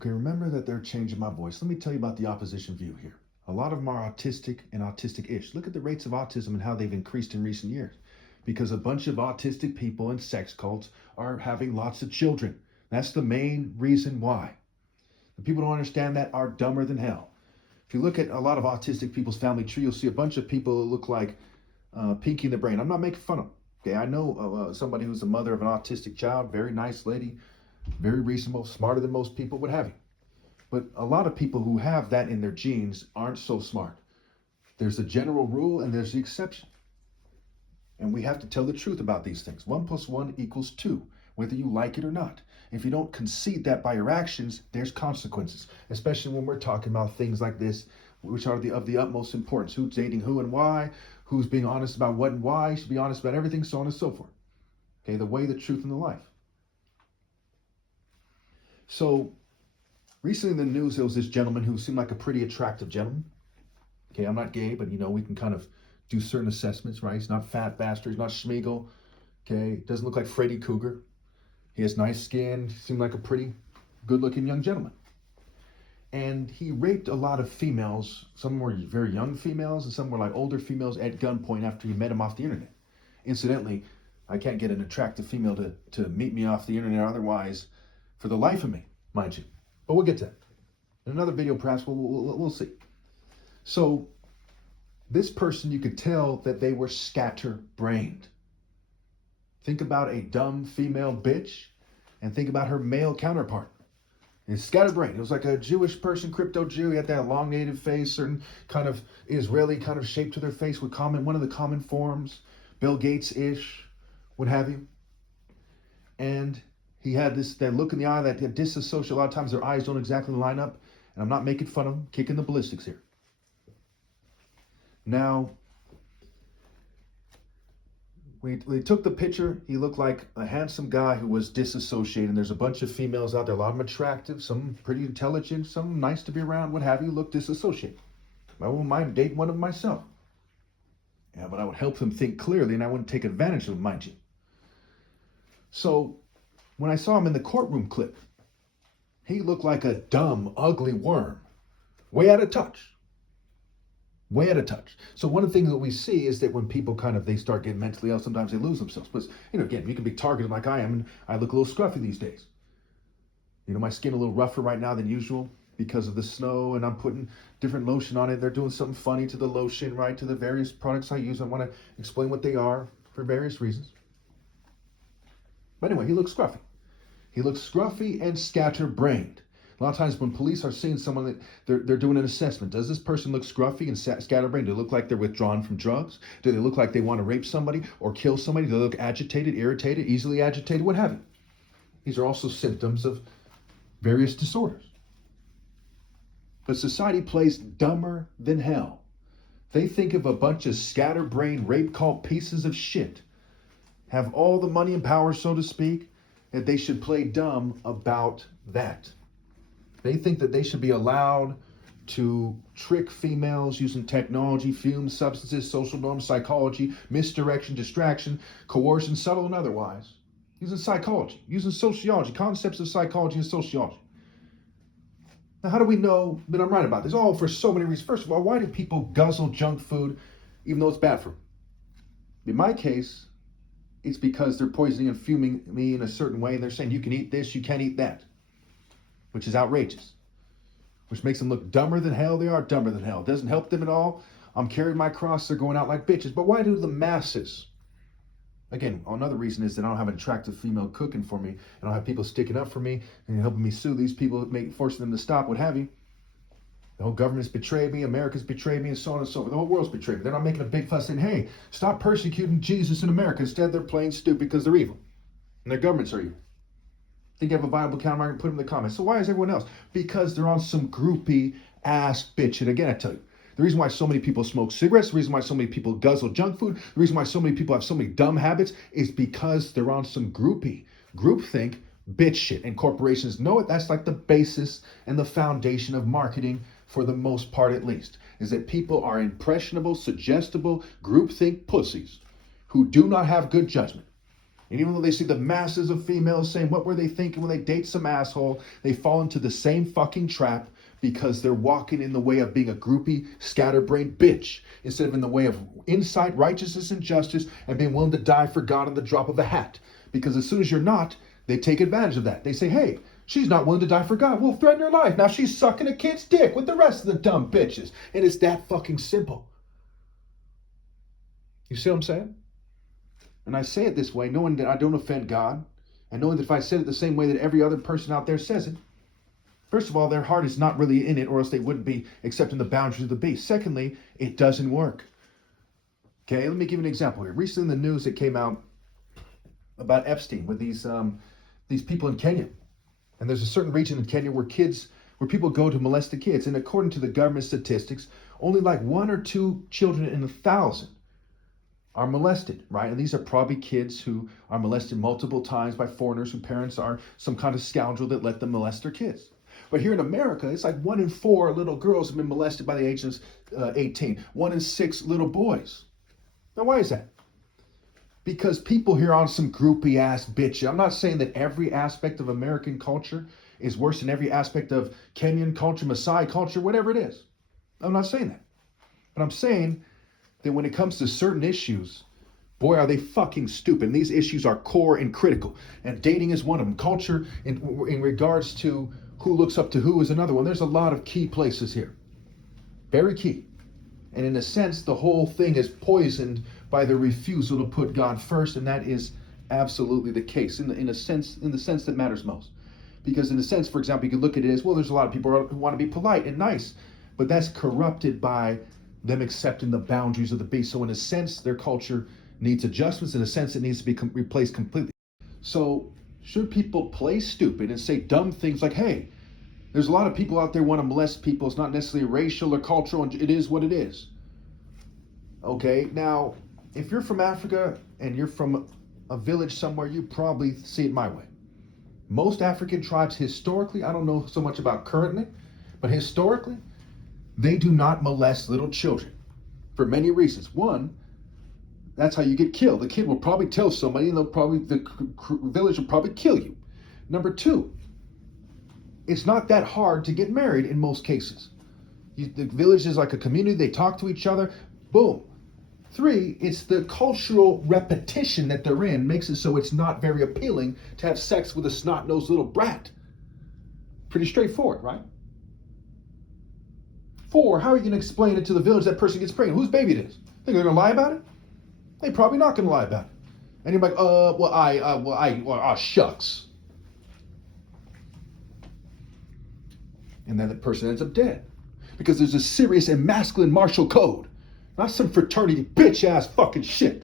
Okay, remember that they're changing my voice. Let me tell you about the opposition view here. A lot of them are autistic and autistic-ish. Look at the rates of autism and how they've increased in recent years. Because a bunch of autistic people in sex cults are having lots of children. That's the main reason why. The people who don't understand that are dumber than hell. If you look at a lot of autistic people's family tree, you'll see a bunch of people that look like Pinky in the Brain. I'm not making fun of them. Okay, I know somebody who's the mother of an autistic child, very nice lady, very reasonable, smarter than most people, what have you. But a lot of people who have that in their genes aren't so smart. There's a general rule and there's the exception. And we have to tell the truth about these things. 1 + 1 = 2, whether you like it or not. If you don't concede that by your actions, there's consequences, especially when we're talking about things like this, which are of the utmost importance. Who's dating who and why, who's being honest about what and why, should be honest about everything, so on and so forth. Okay, the way, the truth, and the life. So recently in the news, there was this gentleman who seemed like a pretty attractive gentleman. Okay, I'm not gay, but we can kind of do certain assessments, right? He's not fat bastard, he's not Schmeagle. Okay, doesn't look like Freddy Cougar. He has nice skin, seemed like a pretty good-looking young gentleman. And he raped a lot of females. Some were very young females, and some were like older females at gunpoint after he met them off the internet. Incidentally, I can't get an attractive female to meet me off the internet otherwise for the life of me, mind you. But we'll get to that. In another video, perhaps, we'll see. So this person, you could tell that they were scatterbrained. Think about a dumb female bitch and think about her male counterpart. It's scatterbrained. It was like a Jewish person, crypto Jew. He had that elongated face, certain kind of Israeli kind of shape to their face with one of the common forms, Bill Gates-ish, what have you. And he had that look in the eye, that disassociate. A lot of times their eyes don't exactly line up. And I'm not making fun of them, kicking the ballistics here. Now, when they took the picture, he looked like a handsome guy who was disassociated. And there's a bunch of females out there, a lot of them attractive, some pretty intelligent, some nice to be around, what have you, look disassociated. I wouldn't mind dating one of them myself. Yeah, but I would help them think clearly and I wouldn't take advantage of them, mind you. So when I saw him in the courtroom clip, he looked like a dumb, ugly worm. Way out of touch. Way out of touch. So one of the things that we see is that when people they start getting mentally ill, sometimes they lose themselves. But, again, you can be targeted like I am, and I look a little scruffy these days. My skin a little rougher right now than usual because of the snow, and I'm putting different lotion on it. They're doing something funny to the lotion, right, to the various products I use. I want to explain what they are for various reasons. But anyway, he looks scruffy. He looks scruffy and scatterbrained. A lot of times when police are seeing someone, that they're doing an assessment. Does this person look scruffy and scatterbrained? Do they look like they're withdrawn from drugs? Do they look like they want to rape somebody or kill somebody? Do they look agitated, irritated, easily agitated, what have you? These are also symptoms of various disorders. But society plays dumber than hell. They think of a bunch of scatterbrained, rape cult pieces of shit, have all the money and power, so to speak, that they should play dumb about that. They think that they should be allowed to trick females using technology, fumes, substances, social norms, psychology, misdirection, distraction, coercion, subtle and otherwise. Using psychology, using sociology, concepts of psychology and sociology. Now, how do we know that I'm right about this? Oh, for so many reasons. First of all, why do people guzzle junk food even though it's bad for them? In my case, it's because they're poisoning and fuming me in a certain way. And they're saying, you can eat this, you can't eat that. Which is outrageous. Which makes them look dumber than hell. They are dumber than hell. It doesn't help them at all. I'm carrying my cross. They're going out like bitches. But why do the masses? Again, another reason is that I don't have an attractive female cooking for me. I don't have people sticking up for me and helping me sue these people, forcing them to stop, what have you. The whole government's betrayed me. America's betrayed me, and so on and so forth. The whole world's betrayed me. They're not making a big fuss saying, hey, stop persecuting Jesus in America. Instead, they're playing stupid because they're evil. And their governments are evil. Think you have a viable counterargument, put them in the comments. So why is everyone else? Because they're on some groupie ass bitch. And again, I tell you, the reason why so many people smoke cigarettes, the reason why so many people guzzle junk food, the reason why so many people have so many dumb habits is because they're on some groupthink, bitch shit. And corporations know it. That's like the basis and the foundation of marketing, for the most part at least, is that people are impressionable, suggestible, groupthink pussies who do not have good judgment. And even though they see the masses of females saying, what were they thinking when they date some asshole? They fall into the same fucking trap because they're walking in the way of being a groupie, scatterbrained bitch instead of in the way of insight, righteousness, and justice and being willing to die for God on the drop of a hat. Because as soon as you're not, they take advantage of that. They say, hey, she's not willing to die for God. We'll threaten her life. Now she's sucking a kid's dick with the rest of the dumb bitches. And it's that fucking simple. You see what I'm saying? And I say it this way, knowing that I don't offend God, and knowing that if I said it the same way that every other person out there says it, first of all, their heart is not really in it, or else they wouldn't be accepting the boundaries of the beast. Secondly, it doesn't work. Okay, let me give you an example here. Recently in the news, it came out about Epstein with these people in Kenya. And there's a certain region in Kenya where people go to molest the kids. And according to the government statistics, only like 1 or 2 children in 1,000 are molested, right? And these are probably kids who are molested multiple times by foreigners whose parents are some kind of scoundrel that let them molest their kids. But here in America, it's like 1 in 4 little girls have been molested by the age of 18. 1 in 6 little boys. Now, why is that? Because people here on some groupie ass bitch. I'm not saying that every aspect of American culture is worse than every aspect of Kenyan culture, Maasai culture, whatever it is. I'm not saying that. But I'm saying that when it comes to certain issues, boy, are they fucking stupid. And these issues are core and critical. And dating is one of them. Culture in regards to who looks up to who is another one. There's a lot of key places here. Very key. And in a sense, the whole thing is poisoned by the refusal to put God first. And that is absolutely the case in the sense that matters most. Because in a sense, for example, you could look at it as, well, there's a lot of people who want to be polite and nice. But that's corrupted by them accepting the boundaries of the beast. So in a sense, their culture needs adjustments. In a sense, it needs to be replaced completely. So should people play stupid and say dumb things like, hey, there's a lot of people out there who want to molest people. It's not necessarily racial or cultural. And it is what it is. Okay, now, if you're from Africa and you're from a village somewhere, you probably see it my way. Most African tribes historically, I don't know so much about currently, but historically, they do not molest little children for many reasons. One, that's how you get killed. The kid will probably tell somebody and the village will probably kill you. Number 2, it's not that hard to get married in most cases. The village is like a community. They talk to each other. Boom. 3, it's the cultural repetition that they're in makes it so it's not very appealing to have sex with a snot-nosed little brat. Pretty straightforward, right? 4, how are you going to explain it to the village that person gets pregnant? Whose baby it is? Think they're going to lie about it? They're probably not going to lie about it. And you're like, shucks. And then the person ends up dead. Because there's a serious and masculine martial code. Not some fraternity bitch ass fucking shit.